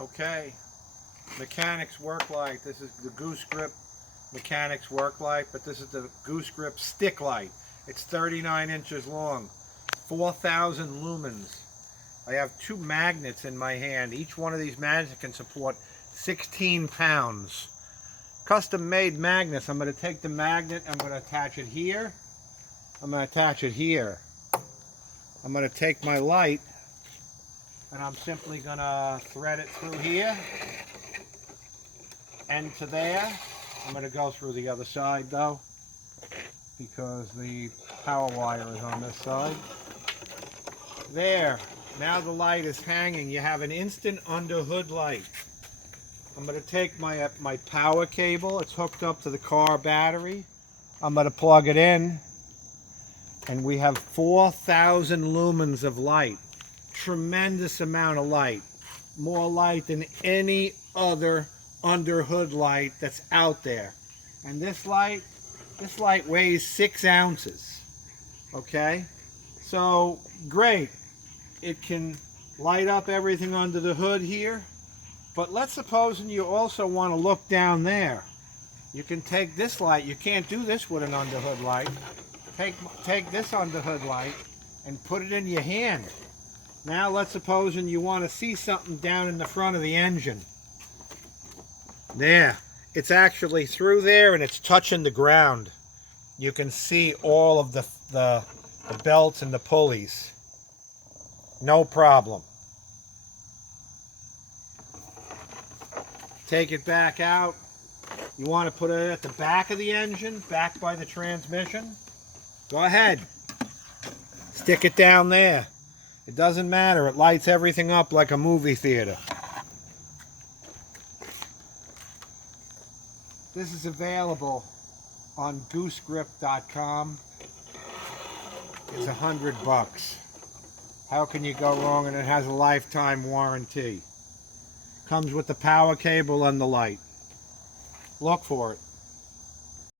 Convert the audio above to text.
Okay, Mechanics work light. This is the Goose Grip Mechanics work light, but this is the Goose Grip stick light. It's 39 inches long, 4,000 lumens. I have two magnets in my hand. Each one of these magnets can support 16 pounds. Custom made magnets. I'm going to take the magnet, I'm going to attach it here. I'm going to attach it here. I'm going to take my light and I'm simply going to thread it through here and to there. I'm going to go through the other side though, because the power wire is on this side. There. Now the light is hanging. You have an instant under hood light. I'm going to take my power cable. It's hooked up to the car battery. I'm going to plug it in. And we have 4,000 lumens of light. Tremendous amount of light. More light than any other under hood light that's out there. And this light weighs 6 ounces. Okay? So, great. It can light up everything under the hood here. But let's suppose you also want to look down there. You can take this light. You can't do this with an under hood light. Take this under hood light and put it in your hand. Now let's suppose you want to see something down in the front of the engine. There. It's actually through there and it's touching the ground. You can see all of the belts and the pulleys. No problem. Take it back out. You want to put it at the back of the engine, back by the transmission. Go ahead. Stick it down there. It doesn't matter. It lights everything up like a movie theater. This is available on goosegrip.com. It's $100. How can you go wrong? And it has a lifetime warranty. Comes with the power cable and the light. Look for it.